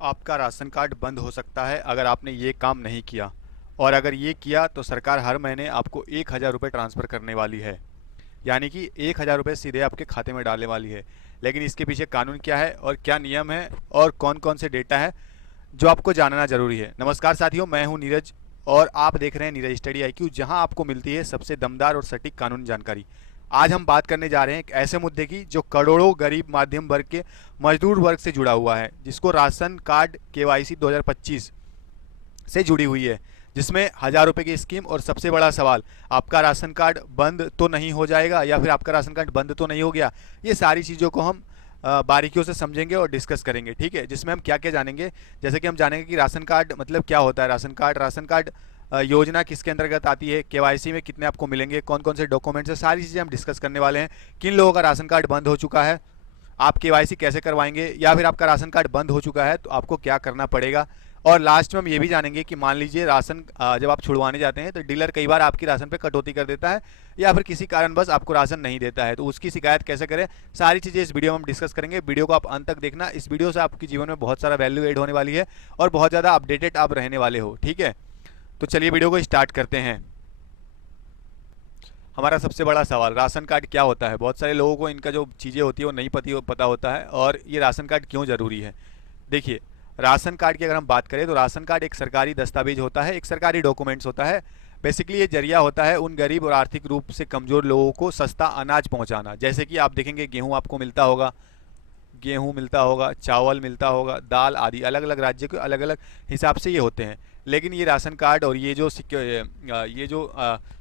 आपका ration card बंद हो सकता है अगर आपने ये काम नहीं किया। और अगर ये किया तो सरकार हर महीने आपको 1,000 रुपये ट्रांसफ़र करने वाली है। यानी कि 1,000 रुपये सीधे आपके खाते में डालने वाली है। लेकिन इसके पीछे कानून क्या है और क्या नियम है और कौन कौन से डेटा है जो आपको जानना ज़रूरी है। नमस्कार साथियों, मैं हूं नीरज और आप देख रहे हैं नीरज स्टडी IQ, जहां आपको मिलती है सबसे दमदार और सटीक कानून जानकारी। आज हम बात करने जा रहे हैं एक ऐसे मुद्दे की जो करोड़ों गरीब मध्यम वर्ग के मजदूर वर्ग से जुड़ा हुआ है, जिसको राशन कार्ड KYC 2025 से जुड़ी हुई है, जिसमें 1,000 रुपये की स्कीम। और सबसे बड़ा सवाल, आपका राशन कार्ड बंद तो नहीं हो जाएगा या फिर आपका राशन कार्ड बंद तो नहीं हो गया। ये सारी चीज़ों को हम बारीकियों से समझेंगे और डिस्कस करेंगे, ठीक है। जिसमें हम क्या क्या जानेंगे, जैसे कि हम जानेंगे कि राशन कार्ड मतलब क्या होता है। राशन कार्ड योजना किसके अंतर्गत आती है, KYC में कितने आपको मिलेंगे, कौन कौन से डॉक्यूमेंट्स है, सारी चीज़ें हम डिस्कस करने वाले हैं। किन लोगों का राशन कार्ड बंद हो चुका है, आप KYC कैसे करवाएंगे, या फिर आपका राशन कार्ड बंद हो चुका है तो आपको क्या करना पड़ेगा। और लास्ट में हम ये भी जानेंगे कि मान लीजिए राशन जब आप छुड़वाने जाते हैं तो डीलर कई बार आपकी राशन पे कटौती कर देता है या फिर किसी कारणवश आपको राशन नहीं देता है, तो उसकी शिकायत कैसे करें। सारी चीज़ें इस वीडियो में हम डिस्कस करेंगे। वीडियो को आप अंत तक देखना। इस वीडियो से आपके जीवन में बहुत सारा वैल्यू एड होने वाली है और बहुत ज़्यादा अपडेटेड आप रहने वाले हो, ठीक है। तो चलिए वीडियो को स्टार्ट करते हैं। हमारा सबसे बड़ा सवाल, राशन कार्ड क्या होता है। बहुत सारे लोगों को इनका जो चीज़ें होती है वो नहीं पता होता है, और ये राशन कार्ड क्यों ज़रूरी है। देखिए, राशन कार्ड की अगर हम बात करें तो राशन कार्ड एक सरकारी दस्तावेज होता है, एक सरकारी डॉक्यूमेंट्स होता है। बेसिकली ये जरिया होता है उन गरीब और आर्थिक रूप से कमज़ोर लोगों को सस्ता अनाज पहुंचाना। जैसे कि आप देखेंगे गेहूं आपको मिलता होगा, चावल मिलता होगा, दाल आदि। अलग अलग राज्य के अलग अलग हिसाब से ये होते हैं। लेकिन ये राशन कार्ड और ये जो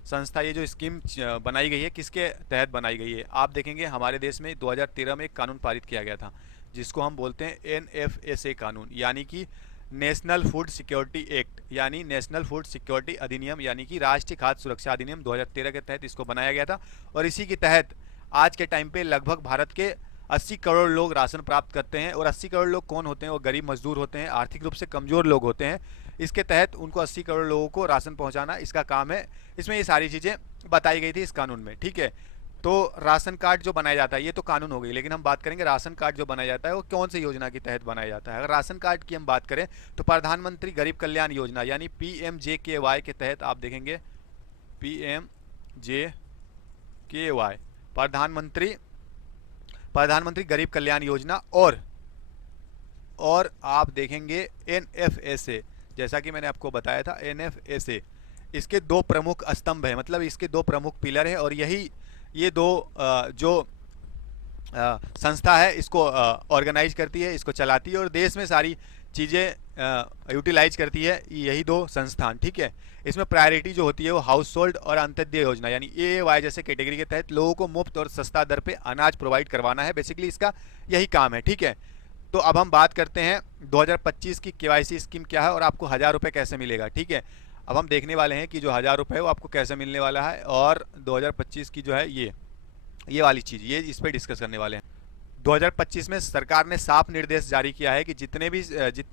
संस्था, ये जो स्कीम बनाई गई है, किसके तहत बनाई गई है। आप देखेंगे हमारे देश में 2013 में एक कानून पारित किया गया था, जिसको हम बोलते हैं NFSA कानून, यानी कि नेशनल फूड सिक्योरिटी एक्ट, यानी नेशनल फूड सिक्योरिटी अधिनियम, यानी कि राष्ट्रीय खाद्य सुरक्षा अधिनियम 2013 के तहत इसको बनाया गया था। और इसी के तहत आज के टाइम पे लगभग भारत के 80 करोड़ लोग राशन प्राप्त करते हैं। और 80 करोड़ लोग कौन होते हैं, वो गरीब मजदूर होते हैं, आर्थिक रूप से कमज़ोर लोग होते हैं। इसके तहत उनको 80 करोड़ लोगों को राशन पहुंचाना इसका काम है। इसमें ये सारी चीज़ें बताई गई थी इस कानून में, ठीक है। तो राशन कार्ड जो बनाया जाता है ये तो कानून हो गई, लेकिन हम बात करेंगे राशन कार्ड जो बनाया जाता है वो कौन सी योजना के तहत बनाया जाता है। अगर राशन कार्ड की हम बात करें तो प्रधानमंत्री गरीब कल्याण योजना यानी PMJKY के तहत आप देखेंगे PMJKY, प्रधानमंत्री गरीब कल्याण योजना। और आप देखेंगे NFSA, जैसा कि मैंने आपको बताया था NFSA, इसके दो प्रमुख स्तंभ है, मतलब इसके दो प्रमुख पिलर है। और ये दो जो संस्था है इसको ऑर्गेनाइज करती है, इसको चलाती है और देश में सारी चीज़ें यूटिलाइज करती है, यही दो संस्थान, ठीक है। इसमें प्रायोरिटी जो होती है वो हाउस होल्ड और अंत्योदय योजना यानी AAY जैसे कैटेगरी के तहत लोगों को मुफ्त और सस्ता दर पे अनाज प्रोवाइड करवाना है। बेसिकली इसका यही काम है, ठीक है। तो अब हम बात करते हैं 2025 की KYC स्कीम क्या है और आपको 1,000 रुपये कैसे मिलेगा, ठीक है। अब हम देखने वाले हैं कि जो 1,000 रुपये वो आपको कैसे मिलने वाला है, और 2025 की जो है ये वाली चीज़, ये इस पर डिस्कस करने वाले हैं। 2025 में सरकार ने साफ निर्देश जारी किया है कि जितने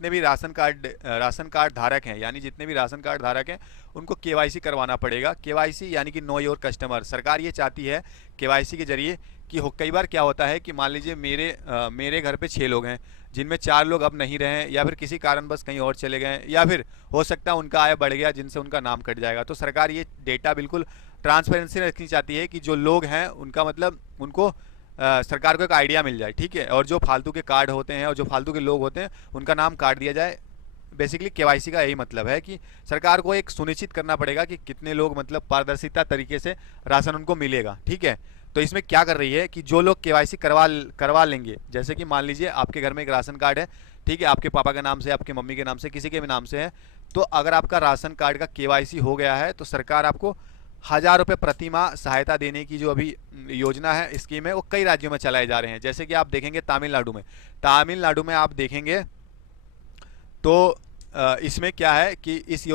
भी राशन कार्ड धारक हैं, यानी जितने भी राशन कार्ड धारक हैं उनको KYC करवाना पड़ेगा। KYC यानी कि नो योर कस्टमर। सरकार ये चाहती है KYC के जरिए कि कई बार क्या होता है कि मान लीजिए मेरे घर पे 6 लोग हैं, जिनमें 4 लोग अब नहीं रहे या फिर किसी कारणवश कहीं और चले गए, या फिर हो सकता है उनका आय बढ़ गया जिनसे उनका नाम कट जाएगा। तो सरकार ये डेटा बिल्कुल ट्रांसपेरेंसी रखनी चाहती है कि जो लोग हैं उनका मतलब उनको सरकार को एक आइडिया मिल जाए, ठीक है। और जो फालतू के कार्ड होते हैं और जो फालतू के लोग होते हैं उनका नाम काट दिया जाए। बेसिकली KYC का यही मतलब है कि सरकार को एक सुनिश्चित करना पड़ेगा कि कितने लोग मतलब पारदर्शिता तरीके से राशन उनको मिलेगा, ठीक है। तो इसमें क्या कर रही है कि जो लोग KYC करवा लेंगे, जैसे कि मान लीजिए आपके घर में एक राशन कार्ड है, ठीक है, आपके पापा के नाम से, आपके मम्मी के नाम से, किसी के भी नाम से है, तो अगर आपका राशन कार्ड का KYC हो गया है तो सरकार आपको 1,000 रुपये प्रति माह सहायता देने की जो अभी योजना है, स्कीम है, वो कई राज्यों में चलाए जा रहे हैं। जैसे कि आप देखेंगे तमिलनाडु में आप देखेंगे तो इसमें क्या है कि इस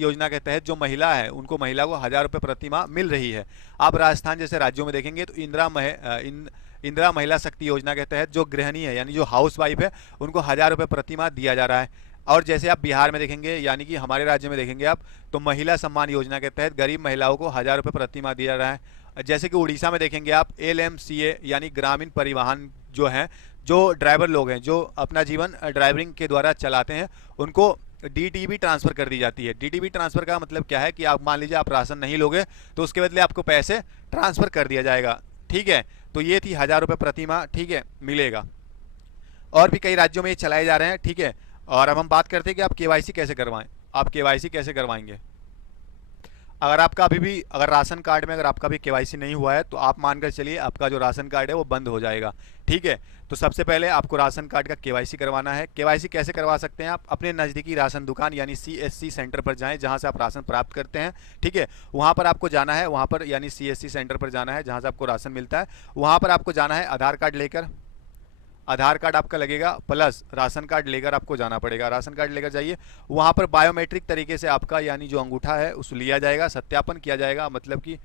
योजना के तहत जो महिला है उनको महिला को 1,000 रुपये प्रति माह मिल रही है। आप राजस्थान जैसे राज्यों में देखेंगे तो इंदिरा महिला शक्ति योजना के तहत जो गृहिणी है यानी जो हाउस वाइफ है उनको 1,000 रुपये प्रति माह दिया जा रहा है। और जैसे आप बिहार में देखेंगे यानी कि हमारे राज्य में देखेंगे आप, तो महिला सम्मान योजना के तहत गरीब महिलाओं को 1,000 रुपये प्रति माह दिया जा रहा है। जैसे कि उड़ीसा में देखेंगे आप LMCA यानी ग्रामीण परिवहन जो हैं, जो ड्राइवर लोग हैं, जो अपना जीवन ड्राइविंग के द्वारा चलाते हैं, उनको डीटीबी ट्रांसफ़र कर दी जाती है। डीटीबी ट्रांसफ़र का मतलब क्या है कि आप मान लीजिए आप राशन नहीं लोगे तो उसके बदले आपको पैसे ट्रांसफ़र कर दिया जाएगा, ठीक है। तो ये थी 1000 रुपये प्रति माह, ठीक है, मिलेगा। और भी कई राज्यों में ये चलाए जा रहे हैं, ठीक है। और अब हम बात करते हैं कि आप केवाईसी कैसे करवाएं। आप केवाईसी कैसे करवाएंगे? अगर आपका अभी भी अगर राशन कार्ड में अगर आपका भी केवाईसी नहीं हुआ है तो आप मानकर चलिए आपका जो राशन कार्ड है वो बंद हो जाएगा, ठीक है। तो सबसे पहले आपको राशन कार्ड का केवाईसी करवाना है। केवाईसी कैसे करवा सकते हैं आप? अपने नज़दीकी राशन दुकान यानी सीएससी सेंटर पर जाएं, जहां से आप राशन प्राप्त करते हैं, ठीक है। वहां पर आपको जाना है, वहां पर यानी सीएससी सेंटर पर जाना है जहां से आपको राशन मिलता है। वहां पर आपको जाना है आधार कार्ड लेकर, आधार कार्ड आपका लगेगा प्लस राशन कार्ड लेकर आपको जाना पड़ेगा। राशन कार्ड लेकर जाइए, वहाँ पर बायोमेट्रिक तरीके से आपका यानी जो अंगूठा है उस लिया जाएगा, सत्यापन किया जाएगा, मतलब कि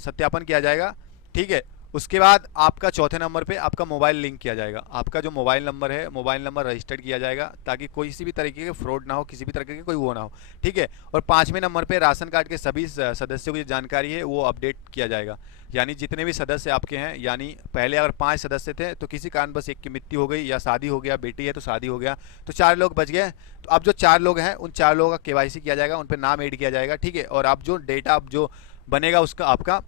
सत्यापन किया जाएगा, ठीक है। उसके बाद आपका चौथे नंबर पे आपका मोबाइल लिंक किया जाएगा। आपका जो मोबाइल नंबर है, मोबाइल नंबर रजिस्टर्ड किया जाएगा ताकि कोई किसी भी तरीके के फ्रॉड ना हो, किसी भी तरीके के कोई वो ना हो, ठीक है। और 5वें नंबर पे राशन कार्ड के सभी सदस्यों की जानकारी है वो अपडेट किया जाएगा। यानी जितने भी सदस्य आपके हैं, यानी पहले अगर 5 सदस्य थे तो किसी कारण बस एक की मृत्यु हो गई या शादी हो गया, बेटी है तो शादी हो गया, तो 4 लोग बच गए। तो अब जो 4 लोग हैं उन 4 लोगों का केवाईसी किया जाएगा, उन पर नाम ऐड किया जाएगा, ठीक है। और आप जो डेटा जो बनेगा उसका आपका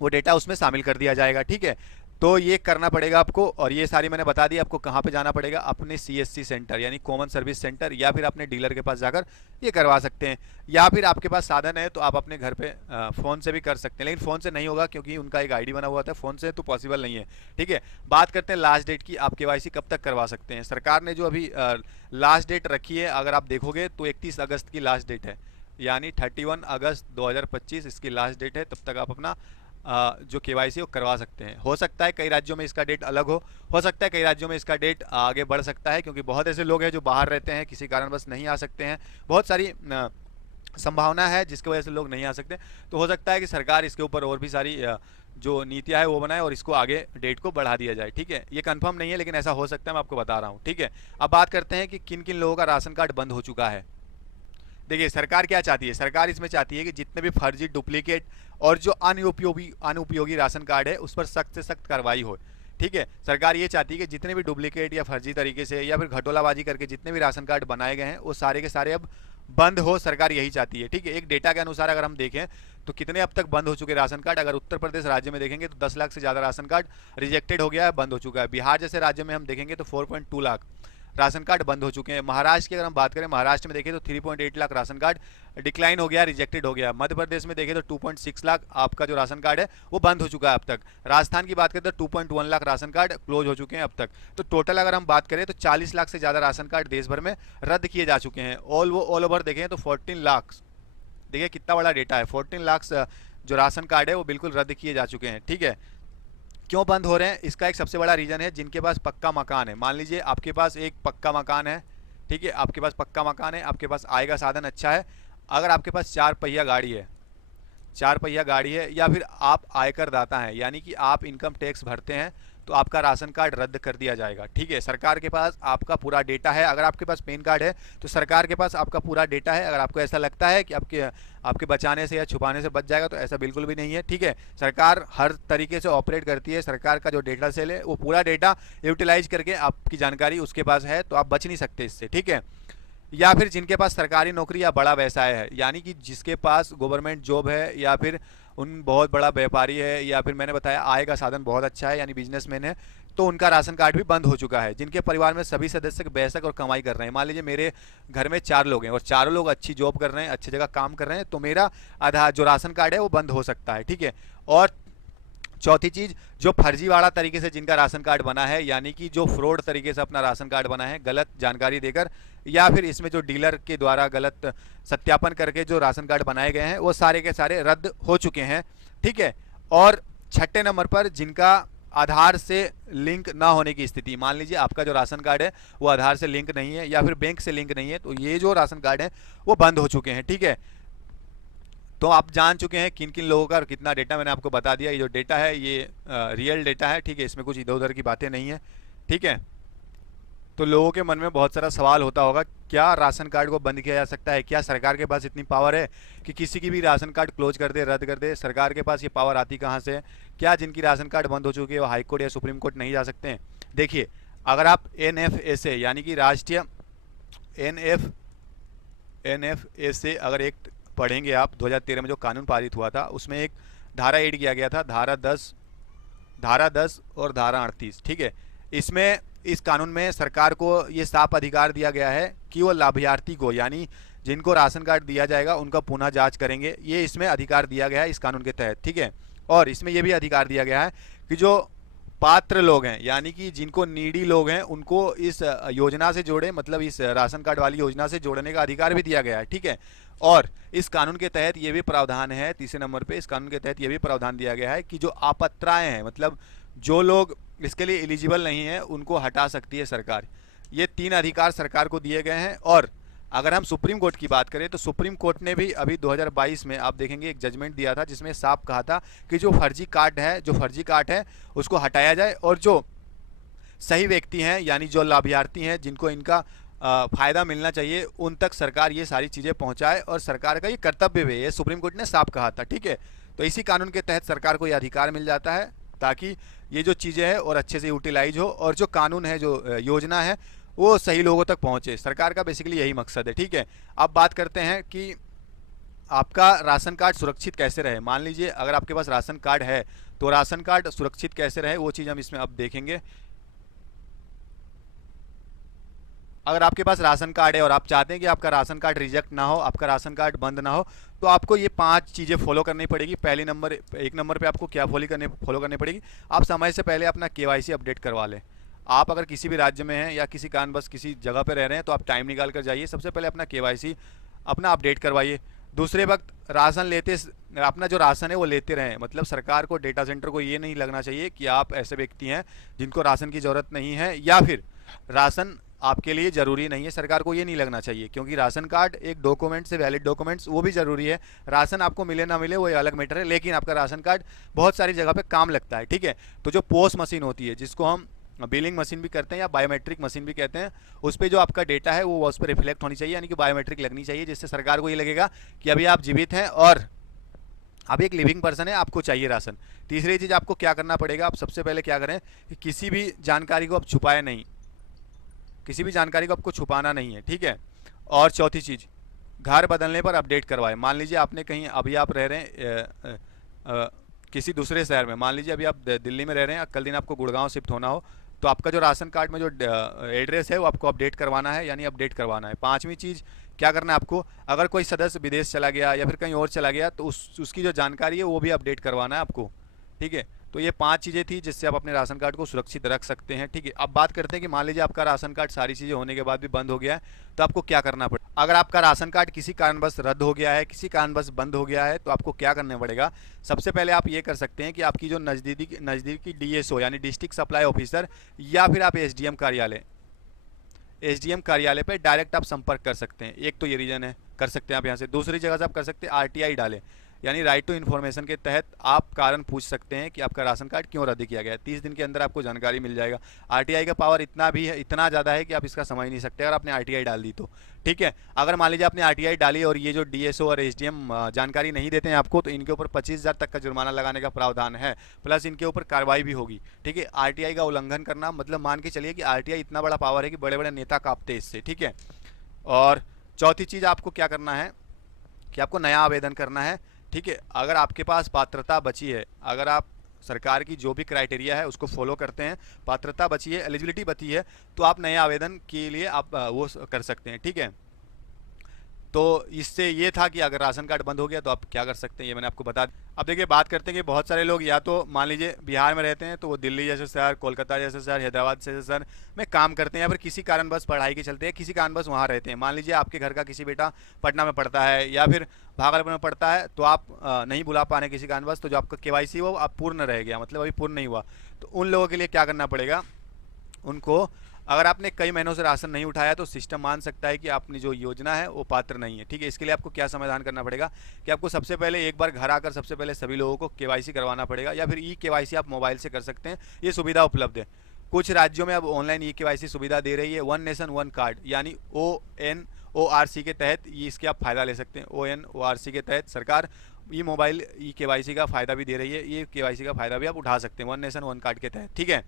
वो डेटा उसमें शामिल कर दिया जाएगा, ठीक है। तो ये करना पड़ेगा आपको, और ये सारी मैंने बता दी आपको कहाँ पे जाना पड़ेगा। अपने सीएससी सेंटर यानी कॉमन सर्विस सेंटर या फिर अपने डीलर के पास जाकर ये करवा सकते हैं, या फिर आपके पास साधन है तो आप अपने घर पे फ़ोन से भी कर सकते हैं। लेकिन फ़ोन से नहीं होगा क्योंकि उनका एक आईडी बना हुआ था, फ़ोन से तो पॉसिबल नहीं है, ठीक है। बात करते हैं लास्ट डेट की, आप केवाईसी कब तक करवा सकते हैं। सरकार ने जो अभी लास्ट डेट रखी है अगर आप देखोगे तो 31 अगस्त की लास्ट डेट है, यानी 31 अगस्त 2025 इसकी लास्ट डेट है। तब तक आप अपना जो केवाईसी वो करवा सकते हैं। हो सकता है कई राज्यों में इसका डेट अलग हो सकता है कई राज्यों में इसका डेट आगे बढ़ सकता है, क्योंकि बहुत ऐसे लोग हैं जो बाहर रहते हैं, किसी कारणवश नहीं आ सकते हैं। बहुत सारी संभावना है जिसकी वजह से लोग नहीं आ सकते। तो हो सकता है कि सरकार इसके ऊपर और भी सारी जो नीतियाँ है वो बनाए और इसको आगे डेट को बढ़ा दिया जाए, ठीक है। ये कंफर्म नहीं है लेकिन ऐसा हो सकता है, मैं आपको बता रहा हूँ, ठीक है। अब बात करते हैं कि किन किन लोगों का राशन कार्ड बंद हो चुका है। देखिए सरकार क्या चाहती है, सरकार इसमें चाहती है कि जितने भी फर्जी, डुप्लीकेट और जो अनुपयोगी राशन कार्ड है उस पर सख्त से सख्त कार्रवाई हो, ठीक है। सरकार ये चाहती है कि जितने भी डुप्लीकेट या फर्जी तरीके से या फिर घटोलाबाजी करके जितने भी राशन कार्ड बनाए गए हैं वो सारे के सारे अब बंद हो, सरकार यही चाहती है, ठीक है। एक डेटा के अनुसार अगर हम देखें तो कितने अब तक बंद हो चुके राशन कार्ड, अगर उत्तर प्रदेश राज्य में देखेंगे तो 10 लाख से ज़्यादा राशन कार्ड रिजेक्टेड हो गया है, बंद हो चुका है। बिहार जैसे राज्य में हम देखेंगे तो 4.2 लाख राशन कार्ड बंद हो चुके हैं। महाराष्ट्र की अगर हम बात करें, महाराष्ट्र में देखें तो 3.8 लाख राशन कार्ड डिक्लाइन हो गया, रिजेक्टेड हो गया। मध्य प्रदेश में देखें तो 2.6 लाख आपका जो राशन कार्ड है वो बंद हो चुका है अब तक। राजस्थान की बात करें तो 2.1 लाख राशन कार्ड क्लोज हो चुके हैं अब तक। तो टोटल अगर हम बात करें तो 40 लाख से ज़्यादा राशन कार्ड देश भर में रद्द किए जा चुके हैं। ऑल ओवर देखें तो 14 लाख, देखिए कितना बड़ा डेटा है, 14 लाख जो राशन कार्ड है वो बिल्कुल रद्द किए जा चुके हैं, ठीक है। क्यों बंद हो रहे हैं, इसका एक सबसे बड़ा रीज़न है जिनके पास पक्का मकान है। मान लीजिए आपके पास एक पक्का मकान है, ठीक है, आपके पास पक्का मकान है, आपके पास आय का साधन अच्छा है। अगर आपके पास 4 पहिया गाड़ी है, 4 पहिया गाड़ी है, या फिर आप आयकर दाता हैं यानी कि आप इनकम टैक्स भरते हैं, तो आपका राशन कार्ड रद्द कर दिया जाएगा, ठीक है। सरकार के पास आपका पूरा डेटा है। अगर आपके पास पैन कार्ड है तो सरकार के पास आपका पूरा डेटा है। अगर आपको ऐसा लगता है कि आपके बचाने से या छुपाने से बच जाएगा तो ऐसा बिल्कुल भी नहीं है, ठीक है। सरकार हर तरीके से ऑपरेट करती है। सरकार का जो डेटा सेल है वो पूरा डेटा यूटिलाइज करके आपकी जानकारी उसके पास है, तो आप बच नहीं सकते इससे, ठीक है। या फिर जिनके पास सरकारी नौकरी या बड़ा व्यवसाय है, यानी कि जिसके पास गवर्नमेंट जॉब है या फिर उन बहुत बड़ा व्यापारी है या फिर मैंने बताया आय का साधन बहुत अच्छा है यानी बिजनेसमैन है, तो उनका राशन कार्ड भी बंद हो चुका है। जिनके परिवार में सभी सदस्य बेशक और कमाई कर रहे हैं, मान लीजिए मेरे घर में 4 लोग हैं और चारों लोग अच्छी जॉब कर रहे हैं, अच्छी जगह काम कर रहे हैं, तो मेरा आधार जो राशन कार्ड है वो बंद हो सकता है, ठीक है। और चौथी चीज़, जो फर्जीवाड़ा तरीके से जिनका राशन कार्ड बना है, यानी कि जो फ्रॉड तरीके से अपना राशन कार्ड बना है गलत जानकारी देकर, या फिर इसमें जो डीलर के द्वारा गलत सत्यापन करके जो राशन कार्ड बनाए गए हैं वो सारे के सारे रद्द हो चुके हैं, ठीक है। और 6ठे नंबर पर जिनका आधार से लिंक ना होने की स्थिति, मान लीजिए आपका जो राशन कार्ड है वो आधार से लिंक नहीं है या फिर बैंक से लिंक नहीं है, तो ये जो राशन कार्ड है वो बंद हो चुके हैं, ठीक है। तो आप जान चुके हैं किन किन लोगों का और कितना डेटा मैंने आपको बता दिया। ये जो डेटा है ये रियल डेटा है, ठीक है, इसमें कुछ इधर उधर की बातें नहीं है, ठीक है। तो लोगों के मन में बहुत सारा सवाल होता होगा, क्या राशन कार्ड को बंद किया जा सकता है? क्या सरकार के पास इतनी पावर है कि किसी की भी राशन कार्ड क्लोज कर दे, रद्द कर दे? सरकार के पास ये पावर आती कहाँ से है? क्या जिनकी राशन कार्ड बंद हो चुकी है वो हाई कोर्ट या सुप्रीम कोर्ट नहीं जा सकते हैं? देखिए, अगर आप NFSA यानी कि राष्ट्रीय NFSA अगर एक पढ़ेंगे आप, 2013 में जो कानून पारित हुआ था उसमें एक धारा ऐड किया गया था, धारा 10 और धारा 38, ठीक है। इसमें इस कानून में सरकार को ये साफ अधिकार दिया गया है कि वो लाभार्थी को, यानी जिनको राशन कार्ड दिया जाएगा उनका पुनः जांच करेंगे, ये इसमें अधिकार दिया गया है इस कानून के तहत, ठीक है। और इसमें ये भी अधिकार दिया गया है कि जो पात्र लोग हैं, यानी कि जिनको नीडी लोग हैं, उनको इस योजना से जोड़े, मतलब इस राशन कार्ड वाली योजना से जोड़ने का अधिकार भी दिया गया है, ठीक है। और इस कानून के तहत ये भी प्रावधान है, तीसरे नंबर पे इस कानून के तहत ये भी प्रावधान दिया गया है कि जो अपात्राएं हैं, मतलब जो लोग इसके लिए एलिजिबल नहीं है, उनको हटा सकती है सरकार। ये 3 अधिकार सरकार को दिए गए हैं। और अगर हम सुप्रीम कोर्ट की बात करें तो सुप्रीम कोर्ट ने भी अभी 2022 में आप देखेंगे एक जजमेंट दिया था, जिसमें साफ कहा था कि जो फर्जी कार्ड है उसको हटाया जाए, और जो सही व्यक्ति हैं, यानी जो लाभार्थी हैं, जिनको इनका फ़ायदा मिलना चाहिए, उन तक सरकार ये सारी चीज़ें पहुंचाए, और सरकार का ये कर्तव्य भी है, ये सुप्रीम कोर्ट ने साफ कहा था, ठीक है। तो इसी कानून के तहत सरकार को ये अधिकार मिल जाता है, ताकि ये जो चीज़ें हैं और अच्छे से यूटिलाइज हो, और जो कानून है, जो योजना है, वो सही लोगों तक पहुंचे। सरकार का बेसिकली यही मकसद है, ठीक है। अब बात करते हैं कि आपका राशन कार्ड सुरक्षित कैसे रहे। मान लीजिए अगर आपके पास राशन कार्ड है तो राशन कार्ड सुरक्षित कैसे रहे, वो चीज़ हम इसमें अब देखेंगे। अगर आपके पास राशन कार्ड है और आप चाहते हैं कि आपका राशन कार्ड रिजेक्ट ना हो, आपका राशन कार्ड बंद ना हो, तो आपको ये 5 चीज़ें फॉलो करनी पड़ेगी। एक नंबर पे आपको क्या फॉलो करनी पड़ेगी, आप समय से पहले अपना KYC अपडेट करवा लें। आप अगर किसी भी राज्य में हैं या किसी कारणवश किसी जगह पे रह रहे हैं तो आप टाइम निकाल कर जाइए, सबसे पहले अपना KYC अपना अपडेट करवाइए। दूसरे वक्त राशन लेते, अपना जो राशन है वो लेते रहें, मतलब सरकार को, डेटा सेंटर को ये नहीं लगना चाहिए कि आप ऐसे व्यक्ति हैं जिनको राशन की ज़रूरत नहीं है, या फिर राशन आपके लिए ज़रूरी नहीं है। सरकार को ये नहीं लगना चाहिए, क्योंकि राशन कार्ड एक डॉक्यूमेंट्स है, वैलिड डॉक्यूमेंट्स, वो भी ज़रूरी है। राशन आपको मिले ना मिले वो अलग मैटर है, लेकिन आपका राशन कार्ड बहुत सारी जगह पे काम लगता है, ठीक है। तो जो पोस्ट मशीन होती है, जिसको हम बिलिंग मशीन भी करते हैं या बायोमेट्रिक मशीन भी कहते हैं, उस पर जो आपका डेटा है वो उस पर रिफ्लेक्ट होनी चाहिए, यानी कि बायोमेट्रिक लगनी चाहिए, जिससे सरकार को ये लगेगा कि अभी आप जीवित हैं और आप एक लिविंग पर्सन है, आपको चाहिए राशन। तीसरी चीज़ आपको क्या करना पड़ेगा, आप सबसे पहले क्या करें कि किसी भी जानकारी को आप छुपाए नहीं, किसी भी जानकारी को आपको छुपाना नहीं है, ठीक है। और चौथी चीज़, घर बदलने पर अपडेट करवाएं। मान लीजिए आपने कहीं, अभी आप रह रहे हैं किसी दूसरे शहर में, मान लीजिए अभी आप दिल्ली में रह रहे हैं, कल दिन आपको गुड़गांव शिफ्ट होना हो, तो आपका जो राशन कार्ड में जो एड्रेस है वो आपको अपडेट करवाना है, यानी अपडेट करवाना है। 5वीं चीज़ क्या करना है आपको, अगर कोई सदस्य विदेश चला गया या फिर कहीं और चला गया तो उसकी जो जानकारी है वो भी अपडेट करवाना है आपको, ठीक है। तो ये 5 चीज़ें थी जिससे आप अपने राशन कार्ड को सुरक्षित रख सकते हैं, ठीक है। अब बात करते हैं कि मान लीजिए आपका राशन कार्ड सारी चीज़ें होने के बाद भी बंद हो गया है, तो आपको क्या करना पड़ेगा। अगर आपका राशन कार्ड किसी कारणवश रद्द हो गया है, किसी कारणवश बंद हो गया है, तो आपको क्या करना पड़ेगा। सबसे पहले आप ये कर सकते हैं कि आपकी जो नज़दीकी DSO यानी डिस्ट्रिक्ट सप्लाई ऑफिसर, या फिर आप SDM कार्यालय पे डायरेक्ट आप संपर्क कर सकते हैं। एक तो ये रीज़न है, कर सकते हैं आप यहाँ से। दूसरी जगह से आप कर सकते हैं RTI डालें, यानी राइट टू इन्फॉर्मेशन के तहत आप कारण पूछ सकते हैं कि आपका राशन कार्ड क्यों रद्द किया गया है। 30 दिन के अंदर आपको जानकारी मिल जाएगा। RTI का पावर इतना भी है, इतना ज़्यादा है कि आप इसका समझ नहीं सकते अगर आपने RTI डाल दी तो, ठीक है। अगर मान लीजिए आपने RTI डाली और ये जो DSO और SDM जानकारी नहीं देते हैं आपको, तो इनके ऊपर 25,000 तक का जुर्माना लगाने का प्रावधान है, प्लस इनके ऊपर कार्रवाई भी होगी, ठीक है। RTI का उल्लंघन करना, मतलब मान के चलिए कि RTI इतना बड़ा पावर है कि बड़े बड़े नेता कांपते हैं इससे, ठीक है। और चौथी चीज़ आपको क्या करना है कि आपको नया आवेदन करना है, ठीक है। अगर आपके पास पात्रता बची है, अगर आप सरकार की जो भी क्राइटेरिया है उसको फॉलो करते हैं, पात्रता बची है, एलिजिबिलिटी बची है, तो आप नए आवेदन के लिए आप वो कर सकते हैं, ठीक है। तो इससे ये था कि अगर राशन कार्ड बंद हो गया तो आप क्या कर सकते हैं, ये मैंने आपको बता दिया। अब देखिए बात करते हैं कि बहुत सारे लोग या तो मान लीजिए बिहार में रहते हैं, तो वो दिल्ली जैसे शहर, कोलकाता जैसे शहर, हैदराबाद जैसे शहर में काम करते हैं, या फिर किसी कारणवश पढ़ाई के चलते हैं, किसी कारणवश वहाँ रहते हैं। मान लीजिए आपके घर का किसी बेटा पटना में पढ़ता है या फिर भागलपुर में पढ़ता है, तो आप नहीं बुला पा रहे किसी कारणवश, तो जो आपका KYC वो आप पूर्ण रह गया, मतलब अभी पूर्ण नहीं हुआ, तो उन लोगों के लिए क्या करना पड़ेगा। उनको, अगर आपने कई महीनों से राशन नहीं उठाया तो सिस्टम मान सकता है कि आपने जो योजना है वो पात्र नहीं है, ठीक है। इसके लिए आपको क्या समाधान करना पड़ेगा कि आपको सबसे पहले एक बार घर आकर सबसे पहले सभी लोगों को KYC करवाना पड़ेगा, या फिर E-KYC आप मोबाइल से कर सकते हैं, ये सुविधा उपलब्ध है। कुछ राज्यों में अब ऑनलाइन E-KYC सुविधा दे रही है, वन नेशन वन कार्ड यानी ONORC के तहत, ये इसके आप फ़ायदा ले सकते हैं। ONORC के तहत सरकार मोबाइल E-KYC का फ़ायदा भी दे रही है, ये KYC का फ़ायदा भी आप उठा सकते हैं वन नेशन वन कार्ड के तहत, ठीक है।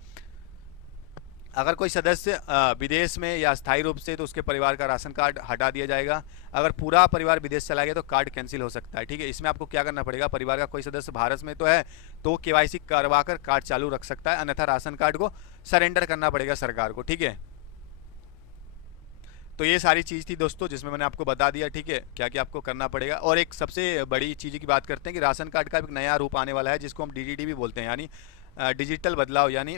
अगर कोई सदस्य विदेश में या स्थायी रूप से, तो उसके परिवार का राशन कार्ड हटा दिया जाएगा। अगर पूरा परिवार विदेश चला गया तो कार्ड कैंसिल हो सकता है। ठीक है, इसमें आपको क्या करना पड़ेगा, परिवार का कोई सदस्य भारत में तो है तो केवाईसी करवा कर कार्ड चालू रख सकता है, अन्यथा राशन कार्ड को सरेंडर करना पड़ेगा सरकार को। ठीक है, तो ये सारी चीज़ थी दोस्तों जिसमें मैंने आपको बता दिया। ठीक है, क्या क्या आपको करना पड़ेगा। और एक सबसे बड़ी चीज़ की बात करते हैं कि राशन कार्ड का एक नया रूप आने वाला है जिसको हम डीडीडी भी बोलते हैं, यानी डिजिटल बदलाव, यानी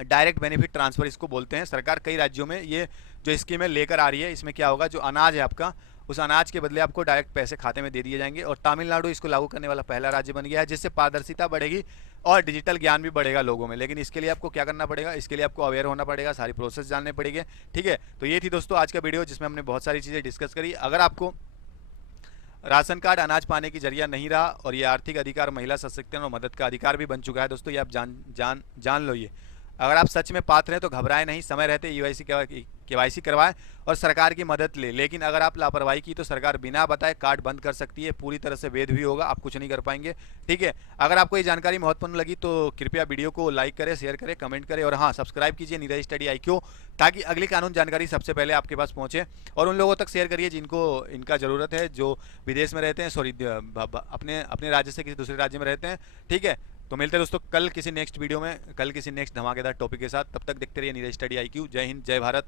डायरेक्ट बेनिफिट ट्रांसफर इसको बोलते हैं। सरकार कई राज्यों में ये जो स्कीम है लेकर आ रही है। इसमें क्या होगा, जो अनाज है आपका, उस अनाज के बदले आपको डायरेक्ट पैसे खाते में दे दिए जाएंगे। और तमिलनाडु इसको लागू करने वाला पहला राज्य बन गया है, जिससे पारदर्शिता बढ़ेगी और डिजिटल ज्ञान भी बढ़ेगा लोगों में। लेकिन इसके लिए आपको क्या करना पड़ेगा, इसके लिए आपको अवेयर होना पड़ेगा, सारी प्रोसेस जानने पड़ेंगे। ठीक है, तो ये थी दोस्तों आज का वीडियो जिसमें हमने बहुत सारी चीज़ें डिस्कस करी। अगर आपको राशन कार्ड अनाज पाने की जरिया नहीं रहा और ये आर्थिक अधिकार, महिला सशक्तिकरण और मदद का अधिकार भी बन चुका है दोस्तों, ये आप जान लो। ये अगर आप सच में पात्र हैं तो घबराएं नहीं, समय रहते केवाईसी करवाएं और सरकार की मदद ले। लेकिन अगर आप लापरवाही की तो सरकार बिना बताए कार्ड बंद कर सकती है, पूरी तरह से वैध भी होगा, आप कुछ नहीं कर पाएंगे। ठीक है, अगर आपको ये जानकारी महत्वपूर्ण लगी तो कृपया वीडियो को लाइक करें, शेयर करें, कमेंट करें और हाँ, सब्सक्राइब कीजिए नीरज स्टडी IQ, ताकि अगली कानून जानकारी सबसे पहले आपके पास पहुंचे। और उन लोगों तक शेयर करिए जिनको इनका ज़रूरत है, जो विदेश में रहते हैं, सॉरी अपने अपने राज्य से किसी दूसरे राज्य में रहते हैं। ठीक है, तो मिलते हैं दोस्तों कल किसी नेक्स्ट वीडियो में, कल किसी नेक्स्ट धमाकेदार टॉपिक के साथ। तब तक देखते रहिए नीरज स्टडी IQ। जय हिंद, जय भारत।